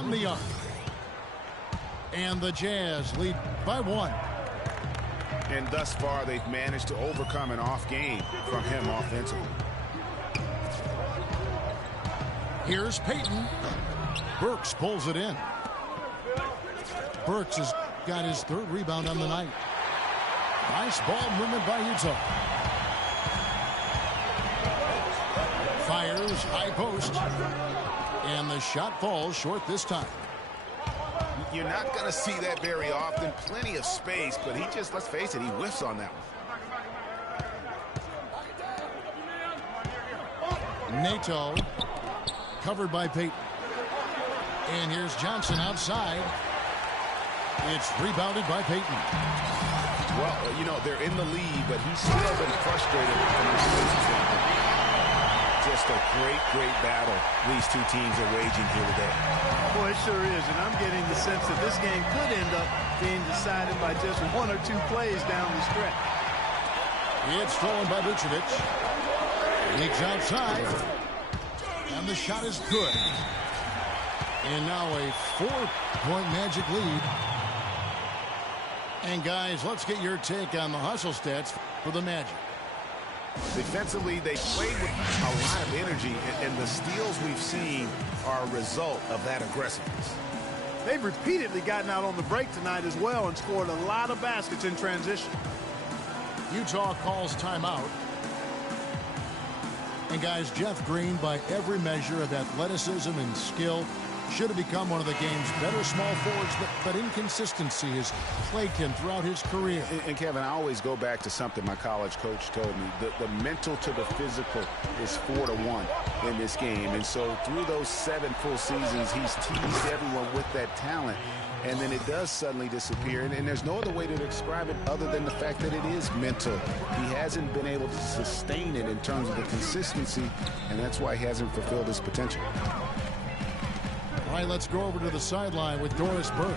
beyond the arc. And the Jazz lead by 1. And thus far, they've managed to overcome an off game from him offensively. Here's Payton. Burks pulls it in. Burks has got his 3rd rebound on the night. Nice ball movement by Utah. Fires, high post. And the shot falls short this time. You're not going to see that very often. Plenty of space, but he just, let's face it, he whiffs on that one. Nato covered by Payton. And here's Johnson outside. It's rebounded by Payton. Well, you know, they're in the lead, but he's still been frustrated from the defensive standpoint. Just a great, great battle these two teams are waging here today. Boy, it sure is, and I'm getting the sense that this game could end up being decided by just 1 or 2 plays down the stretch. It's stolen by Vucevic. Leaks outside. And the shot is good. And now a 4-point Magic lead. And guys, let's get your take on the hustle stats for the Magic. Defensively, they played with a lot of energy, and the steals we've seen are a result of that aggressiveness. They've repeatedly gotten out on the break tonight as well and scored a lot of baskets in transition. Utah calls timeout. And guys, Jeff Green, by every measure of athleticism and skill, should have become one of the game's better small forwards, but inconsistency has plagued him throughout his career. And Kevin, I always go back to something my college coach told me. The mental to the physical is 4-to-1 in this game. And so through those 7 full seasons, he's teased everyone with that talent. And then it does suddenly disappear. And there's no other way to describe it other than the fact that it is mental. He hasn't been able to sustain it in terms of the consistency, and that's why he hasn't fulfilled his potential. All right, let's go over to the sideline with Doris Burke.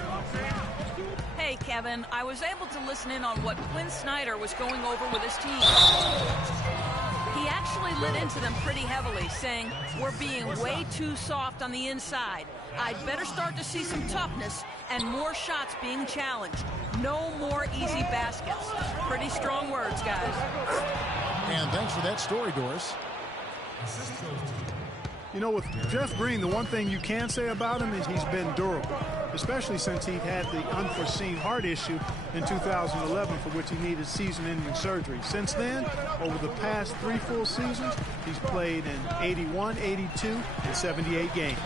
Hey, Kevin, I was able to listen in on what Quinn Snyder was going over with his team. He actually lit into them pretty heavily, saying, we're being way too soft on the inside. I'd better start to see some toughness and more shots being challenged. No more easy baskets. Pretty strong words, guys. And thanks for that story, Doris. You know, with Jeff Green, the one thing you can say about him is he's been durable, especially since he had the unforeseen heart issue in 2011 for which he needed season-ending surgery. Since then, over the past 3 full seasons, he's played in 81, 82, and 78 games.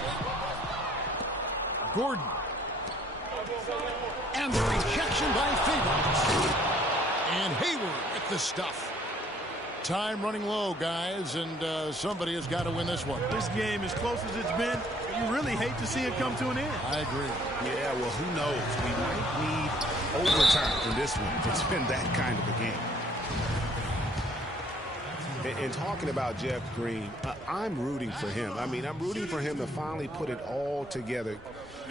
Gordon. And the rejection by Favors. And Hayward with the stuff. Time running low, guys, and somebody has got to win this one. This game, as close as it's been, you really hate to see it come to an end. I agree. Yeah, well, who knows? We might need overtime for this one. It's been that kind of a game. And talking about Jeff Green, I'm rooting for him. I mean, I'm rooting for him to finally put it all together,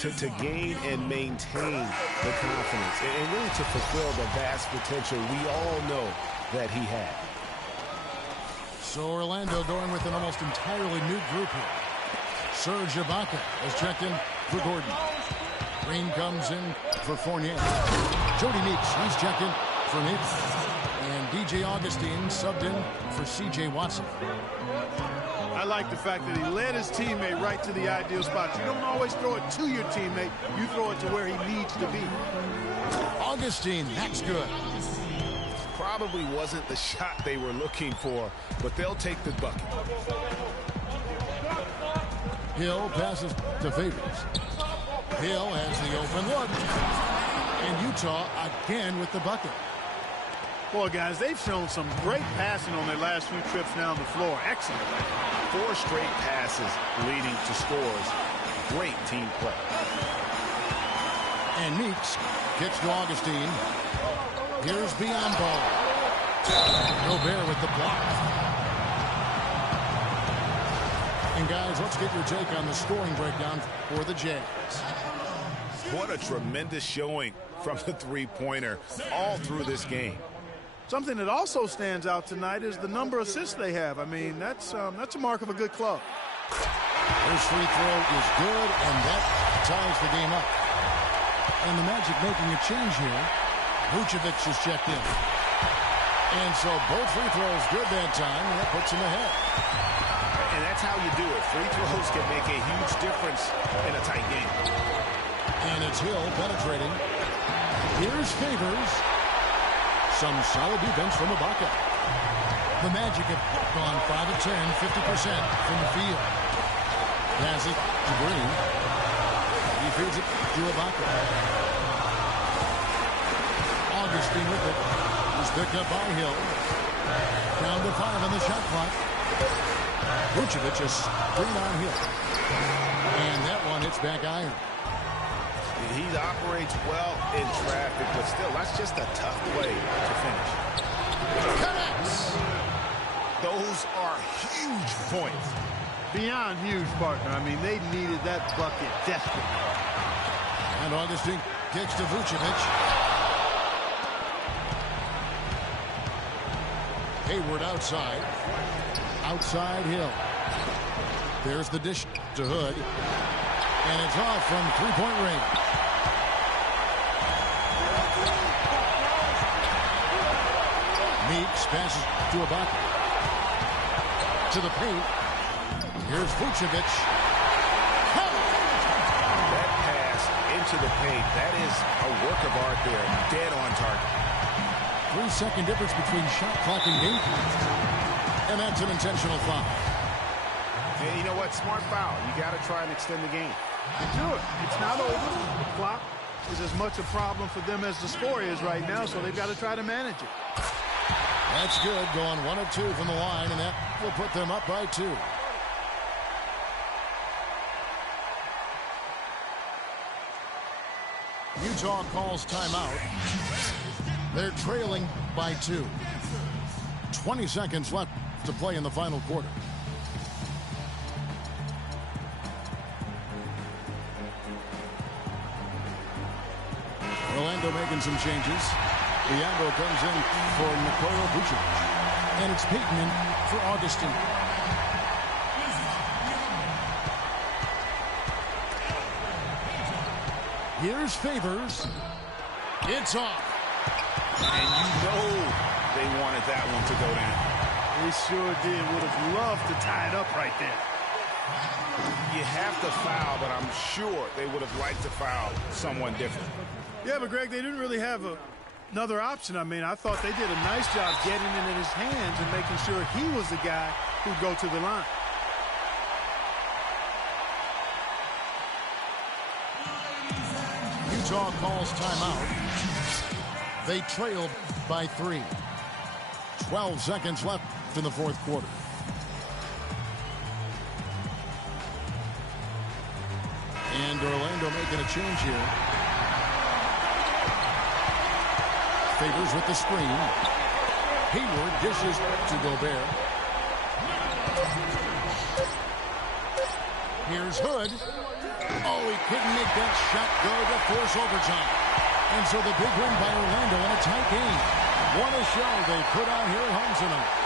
to gain and maintain the confidence, and really to fulfill the vast potential we all know that he had. So Orlando going with an almost entirely new group here. Serge Ibaka has checked in for Gordon. Green comes in for Fournier. Jody Meeks, he's checked in for Nathan. And DJ Augustine subbed in for C.J. Watson. I like the fact that he led his teammate right to the ideal spot. You don't always throw it to your teammate. You throw it to where he needs to be. Augustine, that's good. Probably wasn't the shot they were looking for, but they'll take the bucket. Hill passes to Favors. Hill has the open look. And Utah again with the bucket. Boy, guys, they've shown some great passing on their last few trips down the floor. Excellent. 4 straight passes leading to scores. Great team play. And Meeks gets to Augustine. Here's Biombo. Gobert with the block. And guys, let's get your take on the scoring breakdown for the Jazz. What a tremendous showing from the three-pointer all through this game. Something that also stands out tonight is the number of assists they have. I mean, that's a mark of a good club. First free throw is good, and that ties the game up. And the Magic making a change here. Vucevic is checked in. And so both free throws good that time, and that puts him ahead. And that's how you do it. Free throws can make a huge difference in a tight game. And it's Hill penetrating. Here's Favors. Some solid defense from Ibaka. The Magic have gone 5 of 10, 50% from the field. Pass it to Green. He feeds it to Ibaka. Augustine with it. He's picked up by Hill. Down to 5 on the shot clock. Vucevic is screen on Hill. And that one hits back iron. He operates well in traffic, but still, that's just a tough play to finish. Connects! Those are huge points. Beyond huge, partner. I mean, they needed that bucket desperately. And Augustine kicks to Vucevic. Hayward outside. Outside Hill. There's the dish to Hood. And it's off from three-point range. Meeks passes to Ibaka. To the paint. Here's Vucevic. That pass into the paint, that is a work of art there. Dead on target. 3-second difference between shot clock and game clock. And that's an intentional foul. And you know what? Smart foul. You got to try and extend the game. Do it. It's not over. The clock is as much a problem for them as the score is right now, so they've got to try to manage it. That's good. Going 1 of 2 from the line, and that will put them up by 2. Utah calls timeout. They're trailing by 2. 20 seconds left to play in the final quarter. Orlando making some changes. Bianco comes in for Nikola Vucevic. And it's Peyton in for Augustine. Here's Favors. It's off. And you know they wanted that one to go down. They sure did. Would have loved to tie it up right there. You have to foul, but I'm sure they would have liked to foul someone different. Yeah, but Greg, they didn't really have another option. I mean, I thought they did a nice job getting it in his hands and making sure he was the guy who'd go to the line. Utah calls timeout. They trail by 3. 12 seconds left in the fourth quarter. And Orlando making a change here. Favors with the screen. Hayward dishes to Gobert. Here's Hood. Oh, he couldn't make that shot go to force overtime. And so the big win by Orlando in a tight game. What a show they put on here at home tonight.